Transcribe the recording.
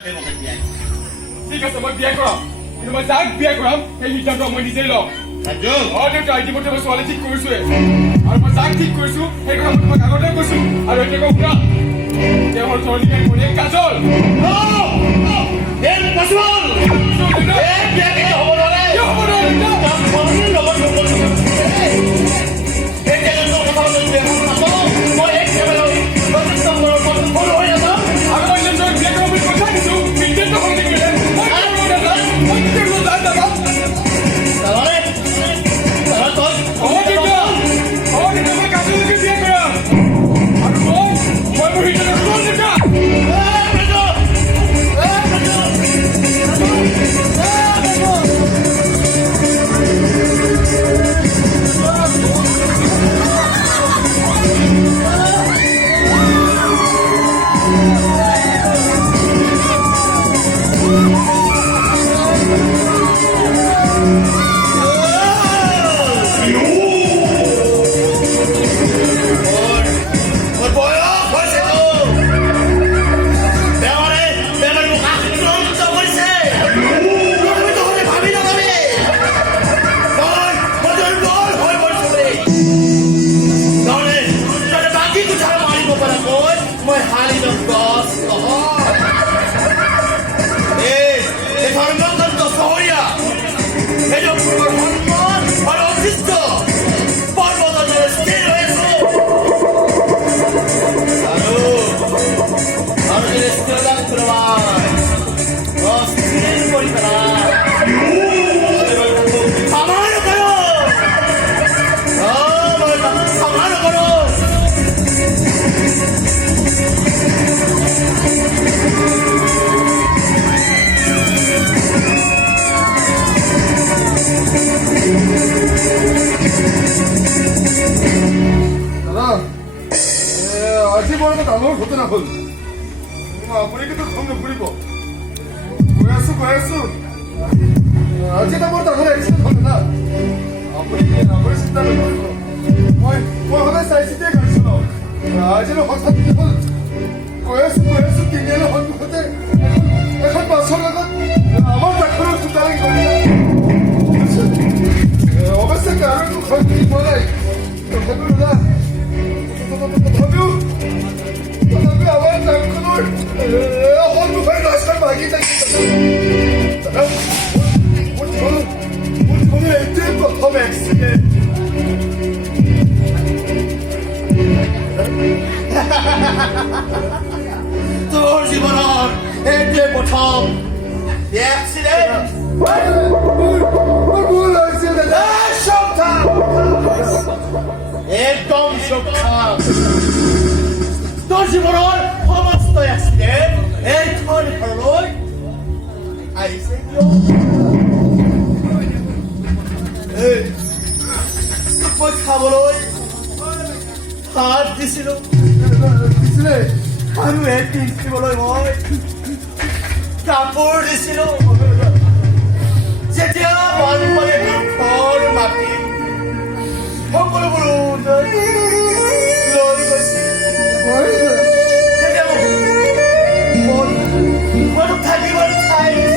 ঠিক আছে মই বিয়া কৰাম কিন্তু মই যাক বিয়া কৰাম সেই সিদ্ধান্ত মই নিজেই ল'ম দেউতা ইতিমধ্যে মই ছোৱালী ঠিক কৰিছোৱে আৰু মই যাক ঠিক কৰিছো সেই কথা মই তোমাক আগতে কৈছো আৰু এতিয়া কওঁ শুনা তেওঁ হ'ল ধৰ্ণিকাই ভনীয়েক কাজল ডাঙৰ ঘটনা হ'ল আপুনি কিন্তু গম নপৰিব কৈ আছো আজি এটা বৰ ডাঙৰ এক্সিডেণ্ট হ'ল না আপুনি চিন্তা নকৰিব মই সদায় চাই চিতিয়ে গাড়ী আজি হঠাৎ কি হ'ল কৈ আছো তিনিআলিৰ সন্মুখতে এখন বাছৰ লগত আমাৰ ট্ৰেক্টৰৰ খুটা লাগি গ'ল অৱশ্যে কাৰণটো খবৰ পোৱা নাই তথাপিও আমাৰ ট্ৰাকখনৰ সন্মুখৰ ৰাস্তাৰ ভাগি থাকিল এইটোৱে প্ৰথম এক্সিডেণ্ট তোৰ জীৱনৰ এইটোৱে প্ৰথম এক্সিডেণ্ট ভুল হৈছিল একদম তোৰ জীৱনৰ সমস্ত এক্সিডেণ্ট এইখন ঘৰলৈ আহিছে মই খাবলৈ ভাত দিছিলো আৰু পিন্ধিবলৈ মই কাপোৰ দিছিলো যেতিয়া বানপানী